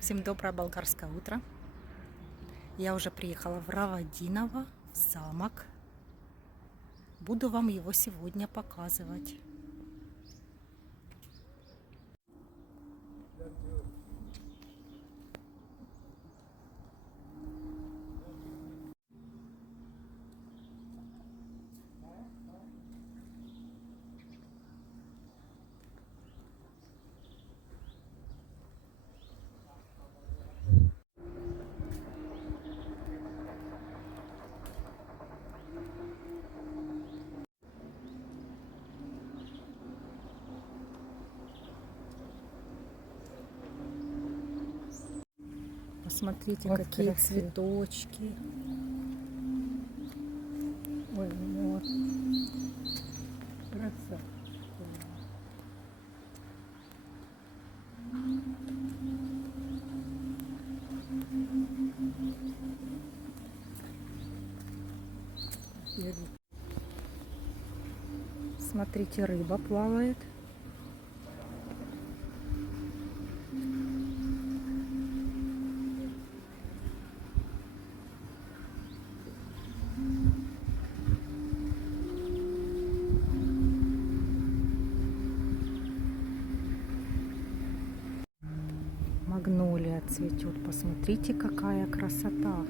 Всем доброе болгарское утро. Я уже приехала в Равадиново, в замок. Буду вам его сегодня показывать. Посмотрите, Вот какие красиво. цветочки. Ой, вот. Красота. Смотрите, рыба плавает. Магнолия цветет. Посмотрите, какая красота.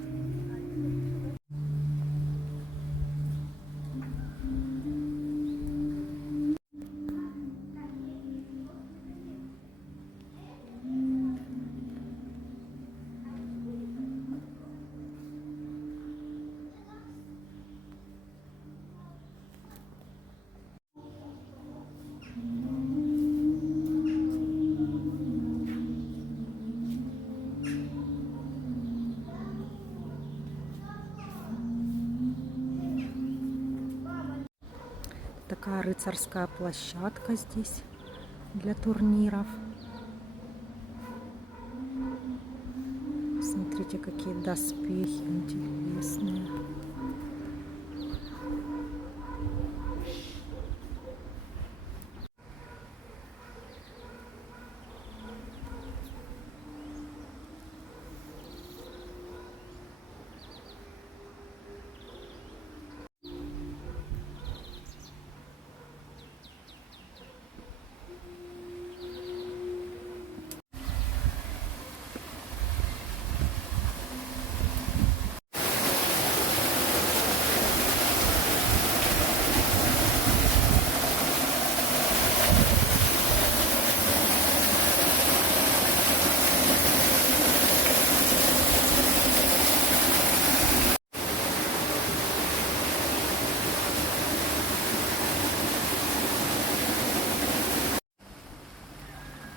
Такая рыцарская площадка здесь для турниров. Смотрите, какие доспехи интересные.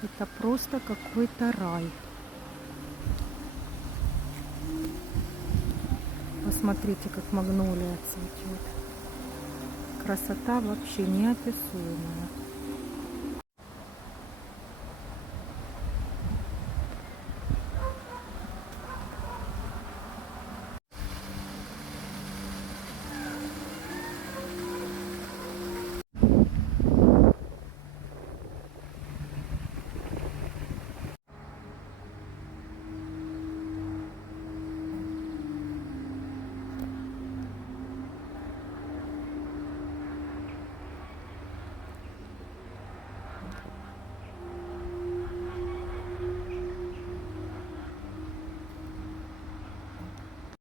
Это просто какой-то рай. Посмотрите, как магнолия цветет. Красота вообще неописуемая.